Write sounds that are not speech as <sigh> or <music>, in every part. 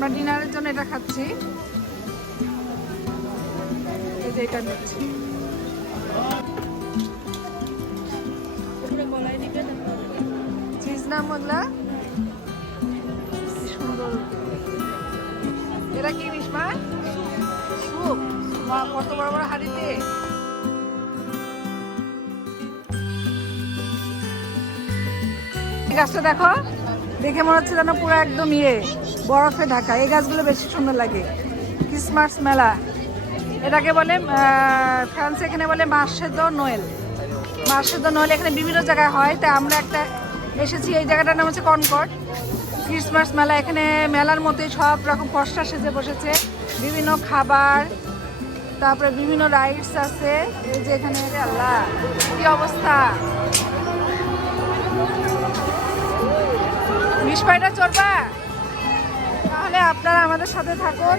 আমরা ডিনারের জন্য এটা খাচ্ছি। এই যে এটা নিচ্ছি। চিজ না মগলা সুন্দর। এটা কি কত বড় বড় হাড়িতে গাছটা দেখো। দেখে মনে হচ্ছে যেন পুরো একদম ইয়ে। বরফে ঢাকা। এই গাছগুলো বেশি সুন্দর লাগে। ক্রিসমাস মেলা। এটাকে বলে ফ্রান্সে এখানে বলে মার্শেদ নোয়েল। মার্শেদ নোয়েল এখানে বিভিন্ন জায়গায় হয়। তাই আমরা একটা এসেছি, এই জায়গাটার নাম হচ্ছে কনকট ক্রিসমাস মেলা, এখানে মেলার মতোই সব রকম পশরা সেজে বসেছে। বিভিন্ন খাবার, তারপরে বিভিন্ন রাইডস আছে। এই যে এখানে আল্লাহ, কি অবস্থা? বিস্ময়টা চলবা তাহলে আপনারা আমাদের সাথে থাকুন।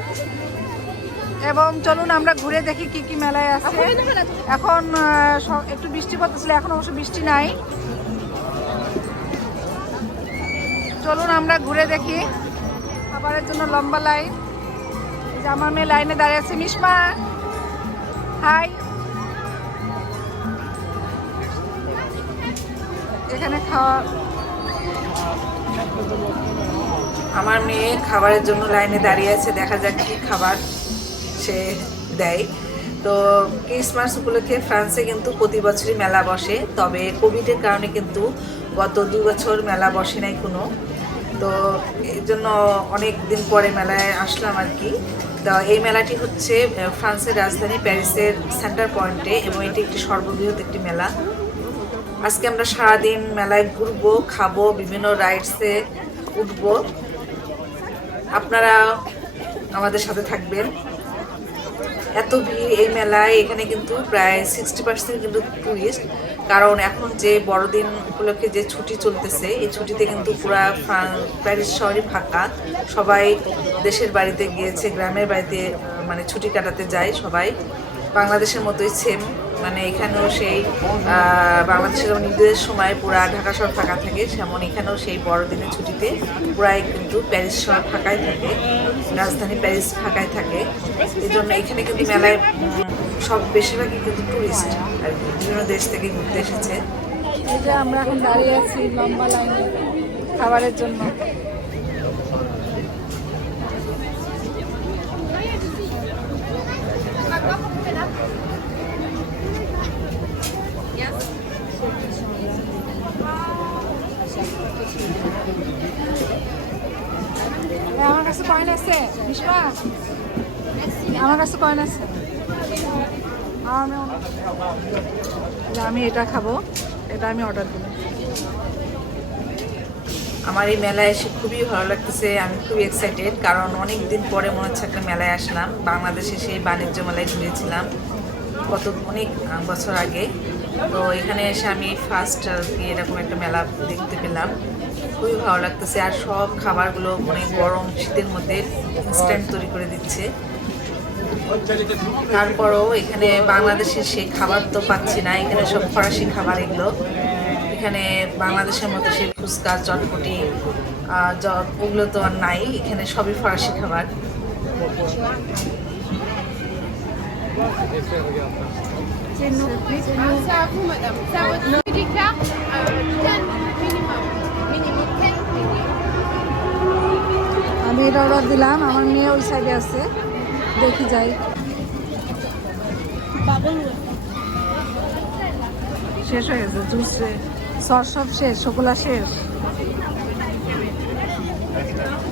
এবং চলুন আমরা ঘুরে দেখি কি কি মেলায় আছে। এখন একটু বৃষ্টি পড়তেছিল এখন অবশ্য বৃষ্টি নাই। চলুন আমরা ঘুরে দেখি। খাবারের জন্য লম্বা লাইন। যে আমার মেয়ে লাইনে দাঁড়িয়ে আছে। মিসমা হাই। এখানে খাওয়া আমার মেয়ে খাবারের জন্য লাইনে দাঁড়িয়ে আছে, দেখা যাক কি খাবার সে দেয়। তো ক্রিসমাস উপলক্ষে ফ্রান্সে কিন্তু প্রতি বছরই মেলা বসে, তবে কোভিডের কারণে কিন্তু গত দু বছর মেলা বসে নাই কোনো। তো এই জন্য অনেক দিন পরে মেলায় আসলাম আর কি। তো এই মেলাটি হচ্ছে ফ্রান্সের রাজধানী প্যারিসের সেন্টার পয়েন্টে এবং এটি একটি সর্ববৃহৎ একটি মেলা। আজকে আমরা সারাদিন মেলায় ঘুরবো, খাব, বিভিন্ন রাইডসে উঠবো। আপনারা আমাদের সাথে থাকবেন। এত ভিড় এই মেলায়, এখানে কিন্তু প্রায় সিক্সটি পার্সেন্ট কিন্তু ট্যুরিস্ট কারণ এখন যে বড়দিন উপলক্ষে যে ছুটি চলতেছে, এই ছুটিতে কিন্তু পুরা প্যারিস শহরই ফাঁকা। সবাই দেশের বাড়িতে গিয়েছে, গ্রামের বাড়িতে মানে ছুটি কাটাতে যায় সবাই। বাংলাদেশের মতোই সেম মানে এখানেও সেই বাংলাদেশের যেমন ঈদের সময় পুরা ঢাকা শহর ফাঁকা থাকে তেমন এখানেও সেই বড়দিনের ছুটিতে পুরাই কিন্তু প্যারিস শহর ফাঁকাই থাকে, রাজধানী প্যারিস ফাঁকাই থাকে। এই জন্য এখানে কিন্তু মেলায় সব বেশিরভাগই কিন্তু টুরিস্ট আর বিভিন্ন দেশ থেকে ঘুরতে এসেছে। আমরা এখন দাঁড়িয়ে আছি লম্বা লাইনে খাবারের জন্য। কাছে কয়েন আছে? আমার কাছে কয়েন আছে। আমি এটা খাব। এটা আমি অর্ডার আমার এই মেলায় এসে খুবই ভালো লাগতেছে, আমি খুবই এক্সাইটেড কারণ অনেক দিন পরে মনে হচ্ছে একটা মেলায় আসলাম। বাংলাদেশে সেই বাণিজ্য মেলায় ঘুরেছিলাম কত, অনেক বছর আগে। তো এখানে এসে আমি ফার্স্ট এরকম একটা মেলা দেখতে পেলাম। খুবই ভালো লাগতেছে। আর সব খাবারগুলো অনেক গরম শীতের মধ্যে ইনস্ট্যান্ট তৈরি করে দিচ্ছে। তারপরও এখানে বাংলাদেশের সেই খাবার তো পাচ্ছি না। এখানে সব ফরাসি খাবার এগুলো। এখানে বাংলাদেশের মতো সেই ফুচকা চটপটি ওগুলো তো আর নাই। এখানে সবই ফরাসি খাবার। C'est vous, madame. এটা অর্ডার দিলাম, আমার মেয়ে ওই সাইডে আছে। দেখি যাই। শেষ হয়ে গেছে জুস সস সব শেষ, শোকোলা শেষ।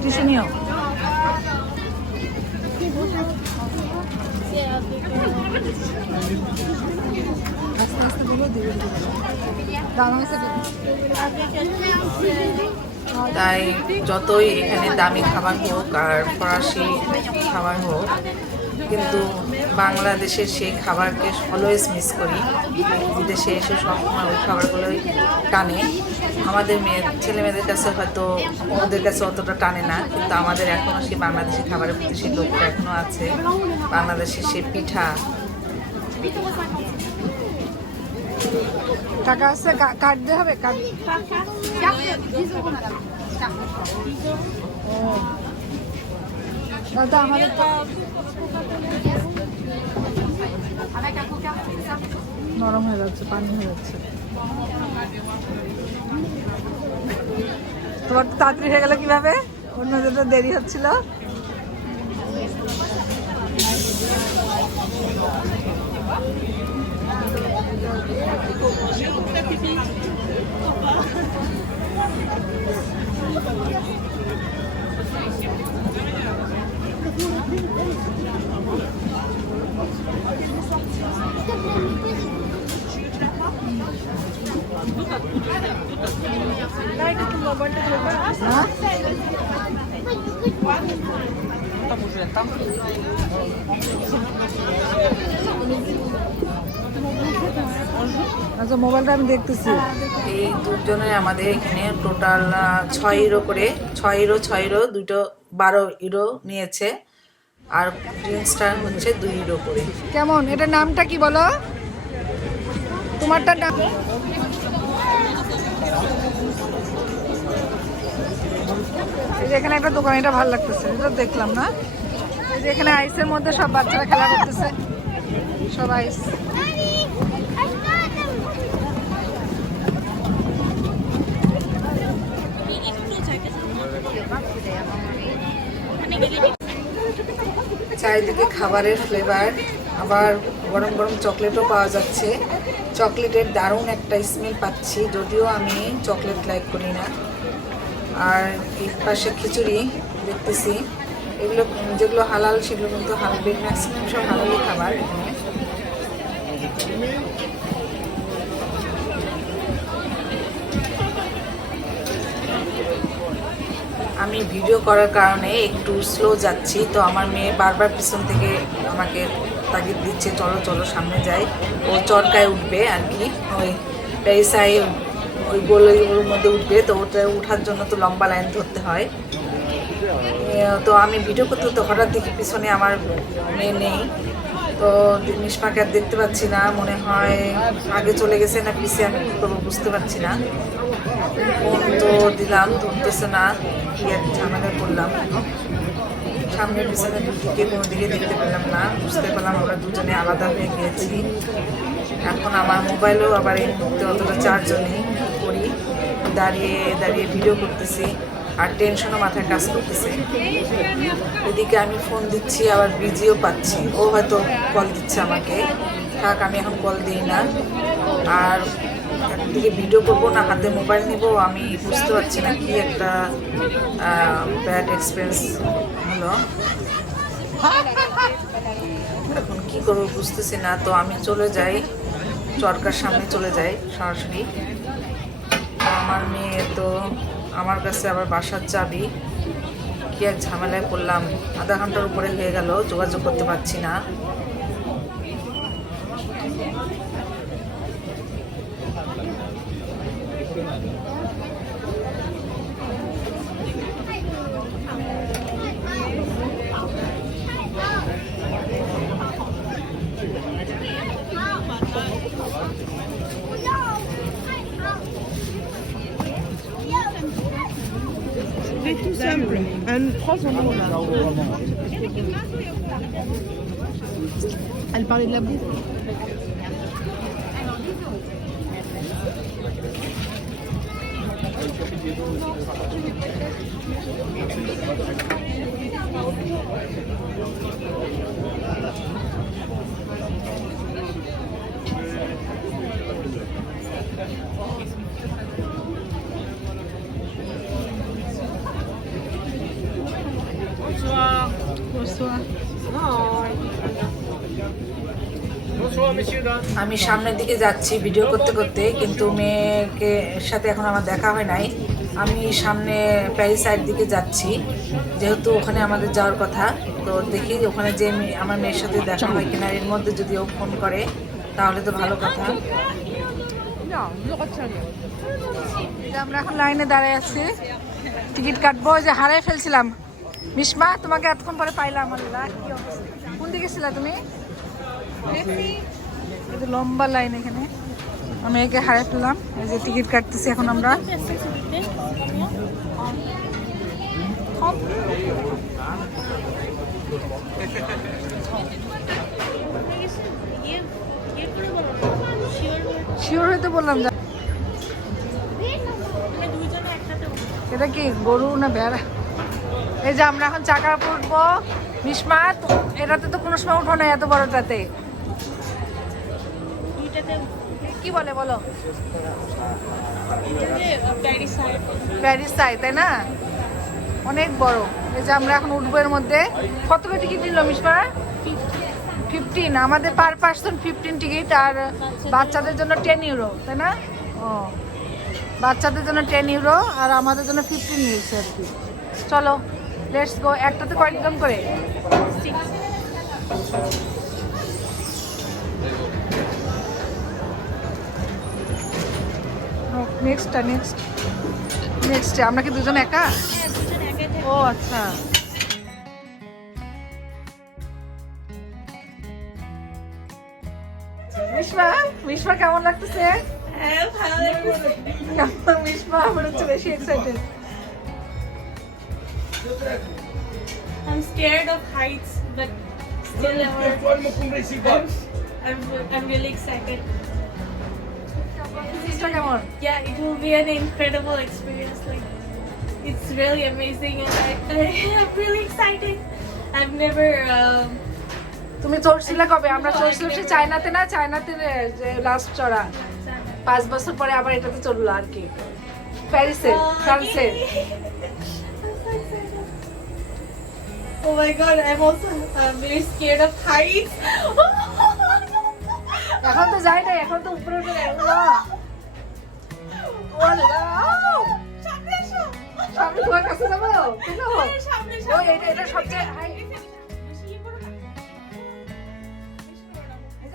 টিসু নিও। আস্তে আস্তে তাই যতই এখানে দামি খাবার হোক আর ফরাসি খাবার হোক, কিন্তু বাংলাদেশের সেই খাবারকে অলওয়েজ মিস করি। বিদেশে এসে সবসময় ওই খাবারগুলোই টানে। আমাদের মেয়ে, ছেলে মেয়েদের কাছে হয়তো ওদের কাছে অতটা টানে না, কিন্তু আমাদের এখনও সেই বাংলাদেশি খাবারের প্রতি সেই লোকটা এখনও আছে। বাংলাদেশের সেই পিঠা টাকা আছে কা- কার্ড হবে card Carte, 10 euros, madame. Carte. ও দাদা আমাদের তো নরম হয়ে যাচ্ছে পানি হয়ে যাচ্ছে তোমার তো তাড়াতাড়ি হয়ে গেল কীভাবে অন্য যেটা দেরি হচ্ছিল হ্যাঁ আচ্ছা মোবাইলটা আমি দেখতেছি। এই দুজনে আমাদের এখানে টোটাল ছয় ইউরো করে ছয় ইউরো ছয় ইউরো দুটো বারো ইউরো নিয়েছে। আর ড্রিঙ্কসটা হচ্ছে দুই ইউরো করে। কেমন? এটার নামটা কি বলো? তোমারটার নাম? এই যে এখানে একটা দোকান এটা ভালো লাগতেছে এটা দেখলাম না। এই যে এখানে আইসের মধ্যে সব বাচ্চারা খেলা করতেছে। সব আইস চারিদিকে খাবারের ফ্লেভার আবার গরম গরম চকলেটও পাওয়া যাচ্ছে। চকলেটের দারুণ একটা স্মেল পাচ্ছি, যদিও আমি চকলেট লাইক করি না। আর এই পাশে খিচুড়ি দেখতেছি। এগুলো, যেগুলো হালাল, সেগুলো কিন্তু হালাল ম্যাক্সিমাম সব হালালি খাবার এখানে। আমি ভিডিও করার কারণে একটু স্লো যাচ্ছি, তো আমার মেয়ে বারবার পিছন থেকে আমাকে তাগিদ দিচ্ছে, চলো চলো, সামনে যাই। ও চরকায় উঠবে আর কি, ওই প্যারিসাই ওই গোলগুলোর মধ্যে উঠবে, তো ওটা ওঠার জন্য তো লম্বা লাইন ধরতে হয়। তো আমি ভিডিও করতে, তো হঠাৎ দেখি পিছনে আমার মেয়ে নেই, তো নিষ্মাকে আর দেখতে পাচ্ছি না, মনে হয় আগে চলে গেছে না পিছিয়ে আমি কী করব বুঝতে পারছি না। তো দিলাম তুলতেছে না। এক ঝামেলা করলাম। সামনে পিছনে দুদিকে কোনো দিকে দেখতে পেলাম না। বুঝতে পারলাম আমরা দুজনে আলাদা হয়ে গিয়েছি এখন আমার মোবাইলও আবার এই মুহূর্তে অতটা চার্জও নেই। কী করি? দাঁড়িয়ে দাঁড়িয়ে ভিডিও করতেছি। আর টেনশনও মাথায় কাজ করতেছে। এদিকে আমি ফোন দিচ্ছি, আবার বিজিও পাচ্ছি। ও হয়তো কল দিচ্ছে আমাকে। থাক, আমি এখন কল দিই না। আর একদিকে ভিডিও করব, না হাতে মোবাইল নিব, আমি বুঝতে পারছি না কি একটা ব্যাড এক্সপিরিয়েন্স হলো। এখন কি করব বুঝতেছি না, তো আমি চলে যাই, চরকার সামনে চলে যাই, সরাসরি। আমার মেয়ে তো আমার কাছে আবার বাসার চাবি। কি এক ঝামেলায় পড়লাম, আধা ঘণ্টার উপরে হয়ে গেল, যোগাযোগ করতে পারছি না। C'est tout simple. Un, trois. Elle parlait de la bouffe. আমি সামনের দিকে যাচ্ছি ভিডিও করতে করতে কিন্তু মেয়েকে সাথে এখন আমার দেখা হয় নাই। আমি সামনে প্যারিস সাইড দিকে যাচ্ছি যেহেতু ওখানে আমাদের যাওয়ার কথা। তো দেখি ওখানে যে মেয়ে- আমার মেয়ের সাথে দেখা হয় কিনা এর মধ্যে যদি ও ফোন করে তাহলে তো ভালো কথা। আমরা এখন লাইনে দাঁড়ায় আছি। টিকিট কাটবো ওই যে হারাই ফেলছিলাম। মিসমা তোমাকে এতক্ষণ পরে পাইলাম আল্লাহ কি কোন দিকে ছিলা তুমি? এই লম্বা লাইন এখানে। আমি একে হারাই ফেললাম। এই যে টিকিট কাটতেছি এখন আমরা। শিওর হইতে বললাম এটা কি গরু না ভেড়া? এই যে আমরা এখন চাকা উঠবো মিসমা তো- এটাতে তো কোনো সময় উঠো না এত বড়টাতে। কি বলে বলো? প্যারিস সাই তাই না? অনেক বড়। এই যে আমরা এখন উঠবো এর মধ্যে। কত করে টিকিট নিল মিসমা ফিফটিন আমাদের পার পার্সন ফিফটিন টিকিট আর বাচ্চাদের জন্য টেন ইউরো তাই না? ও। বাচ্চাদের জন্য টেন ইউরো আর আমাদের জন্য ফিফটিন নিয়েছে আর কি। চলো। লেটস গো একটাতে কয়েকজন করে? নেক্সটটা নেক্সট নেক্সট আমরা কি দুজন একা? ও আচ্ছা। মিশমা মিশমা কেমন লাগতেছে? কেমন মিশমা আমার হচ্ছে বেশি excited I'm scared of heights, but still I'm, I'm, I'm, I'm really excited. Yeah, it will be an incredible experience. Like, it's really amazing, and I, I, I'm really excited. I've never. Um, তুমি চড়ছিলে কবে আমরা চড়ছিলাম সে চায়নাতে না চায়নাতে যে last চড়া পাঁচ বছর পরে আবার এটাতে চলল আর কি প্যারিসে ফ্রান্সে Oh my god, I'm also uh, very scared of heights. এখন তো যাই না এখন তো উপরে উঠে গেল সামনে তোমার কাছে যাব কেন? এটা এটা সবচেয়ে হাই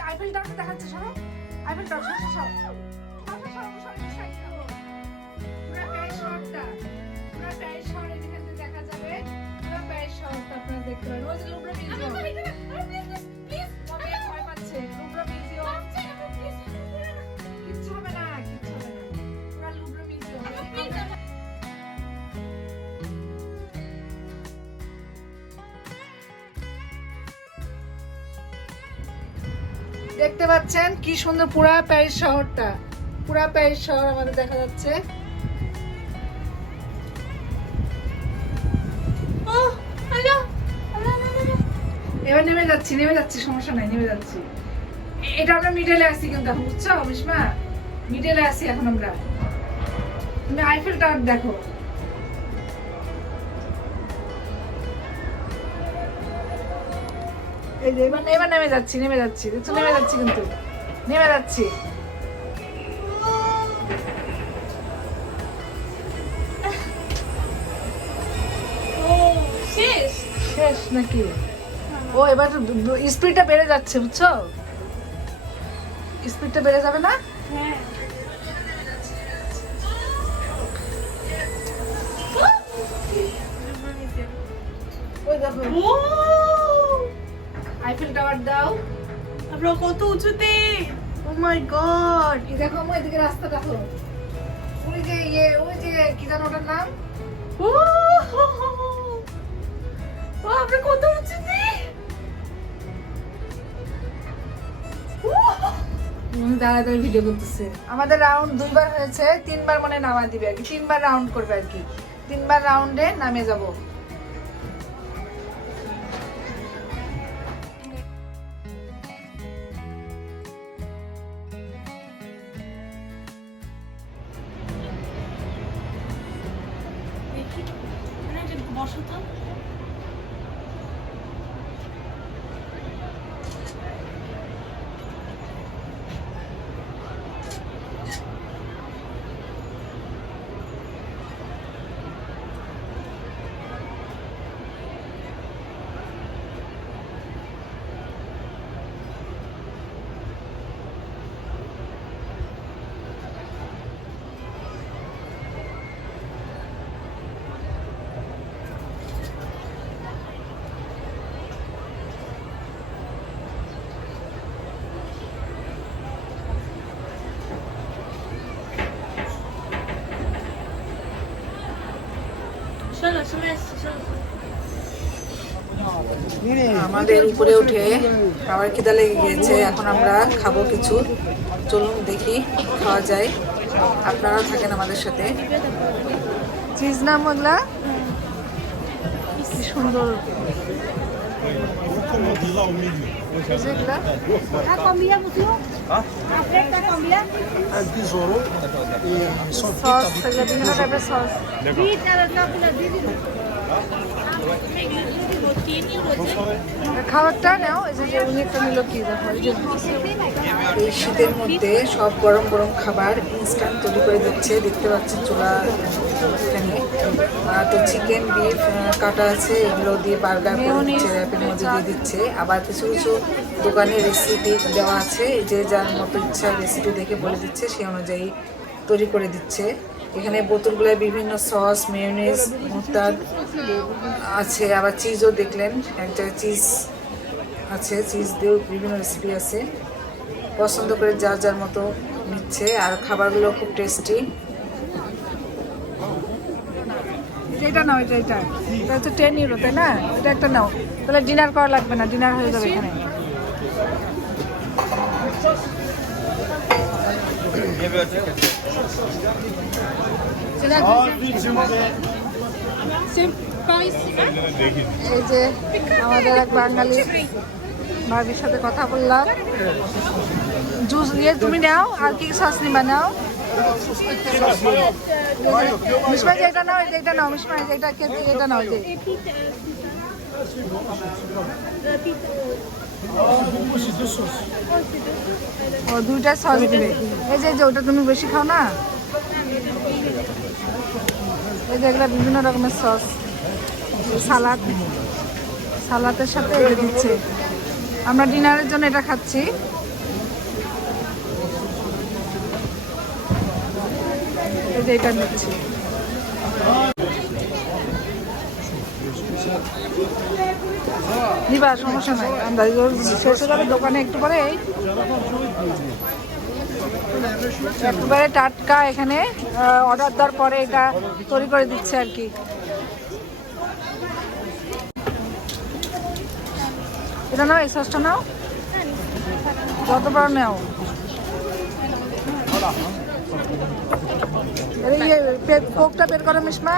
আইফেল টাওয়ার দেখাচ্ছে সরো আইফেল টাওয়ার সাইড করো পুরো প্যারিস শহরটা পুরো প্যারিস শহর এখান দেখা যাবে পুরো আপনারা দেখতে পারেন ওই যে লুব্রা মিউজিয়াম ভয় পাচ্ছে লুব্রা মিউজিয়াম কিচ্ছু হবে না কিচ্ছু হবে না পুরো লুব্রা মিউজিয়াম দেখতে পাচ্ছেন কি সুন্দর পুরা প্যারিস শহরটা পুরা প্যারিস শহর আমাদের দেখা যাচ্ছে এবার নেমে যাচ্ছি নেমে যাচ্ছি সমস্যা নাই নেমে যাচ্ছি। এটা আমরা মিডলে আছি কিন্তু এখন বুঝছ বিস্মা মিডলে আছি এখন আমরা। তুমি আইফেল টাওয়ার দেখো। এই যে এবার এবার নেমে যাচ্ছি নেমে যাচ্ছি দেখছ নেমে যাচ্ছি কিন্তু। নেমে যাচ্ছি। শেষ? শেষ নাকি? ও এবার স্পিডটা বেড়ে যাচ্ছে বুঝছ? স্পিডটা বেড়ে যাবে না? হ্যাঁ। ওই দেখো। আইফেল টাওয়ার দাও। আমরা কত উঁচুতে? ও মাই গড এই দেখো আমার এদিকে রাস্তা দেখো। ওই যে ইয়ে ওই যে কি জানো ওটার নাম? ও <laughs> ও আমরা কত উঁচুতে? উনি ভিডিও করতেছে। আমাদের রাউন্ড দুইবার হয়েছে, তিনবার মনে নামা দিবে আর কি। তিনবার রাউন্ড করবে আর কি। তিনবার রাউন্ডে নামে যাব। আমাদের উপরে উঠে খাবার খিদা লেগে গিয়েছে এখন আমরা খাব কিছু। চলুন দেখি খাওয়া যায়। আপনারা থাকেন আমাদের সাথে। চিজ না মোগলা? কি সুন্দর। এই যে এগুলা সস এগুলো বিভিন্ন টাইপের সস খাবারটা নাও এই যে যে উনি একটা নিল কি দেখো এই শীতের মধ্যে সব গরম গরম খাবার ইনস্ট্যান্ট তৈরি করে দিচ্ছে। দেখতে পাচ্ছেন চুলা এখানে। তো চিকেন বিফ কাটা আছে এগুলো দিয়ে বার্গার করে দিচ্ছে র্যাপের মধ্যে দিয়ে দিচ্ছে। আবার কিছু কিছু দোকানে রেসিপি দেওয়া আছে যে যার মতো ইচ্ছা রেসিপি দেখে বলে দিচ্ছে সেই অনুযায়ী তৈরি করে দিচ্ছে। এখানে বোতলগুলোয় বিভিন্ন সস মেয়োনিজ মুস্তাদ আছে আবার চিজও দেখলেন। একটা চিজ আছে চিজ দিয়েও বিভিন্ন রেসিপি আছে। পছন্দ করে যার যার মতো নিচ্ছে আর খাবারগুলো খুব টেস্টি এটা নাও এটা এটা। এটা হচ্ছে টেন ইউরো তাই না? এটা একটা নাও। তাহলে ডিনার করা লাগবে না ডিনার হয়ে যাবে এখানে। এই যে আমাদের এক বাঙালি ভাবির সাথে কথা বললাম। জুস ইয়ে তুমি নাও, আর কি সস নিবা নাও? মিশমা যে এটা নাও যে এটা নাও যে এটা কে এটা নাও যে। ও, দুইটা সস দিবে। এই যে, ওটা তুমি বেশি খাও না? এই যে এগুলো বিভিন্ন রকমের সস, সালাদ, সালাদের সাথে এটা দিচ্ছে। আমরা ডিনারের জন্য এটা খাচ্ছি। এই এটা নিচ্ছি। নিবা, সমস্যা নাই। আমরা শেষ হয়ে দোকানে একটু পরে একেবারে টাটকা এখানে অর্ডার দেওয়ার পরে এটা তৈরি করে দিচ্ছে আর কি। এটা নাও, এই সসটা নাও। যত বড় নাও। কোকটা বের করো মিসমা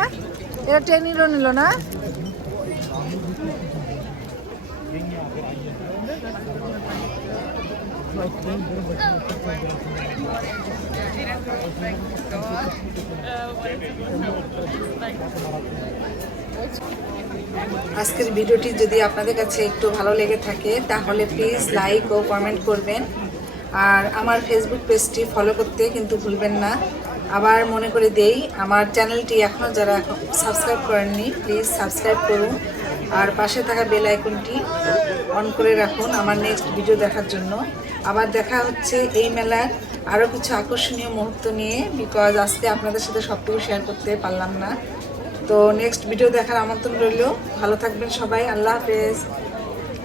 এটা ইউরো নিল না? আজকের ভিডিওটি যদি আপনাদের কাছে একটু ভালো লেগে থাকে, তাহলে প্লিজ লাইক ও কমেন্ট করবেন। আর আমার ফেসবুক পেজটি ফলো করতে কিন্তু ভুলবেন না। আবার মনে করে দেই, আমার চ্যানেলটি এখনও যারা সাবস্ক্রাইব করেননি প্লিজ সাবস্ক্রাইব করুন। আর পাশে থাকা বেল আইকনটি অন করে রাখুন আমার নেক্সট ভিডিও দেখার জন্য। আবার দেখা হচ্ছে এই মেলার আরও কিছু আকর্ষণীয় মুহূর্ত নিয়ে বিকজ আজকে আপনাদের সাথে সবটুকু শেয়ার করতে পারলাম না। তো নেক্সট ভিডিও দেখার আমন্ত্রণ রইল। ভালো থাকবেন সবাই। আল্লাহ হাফেজ।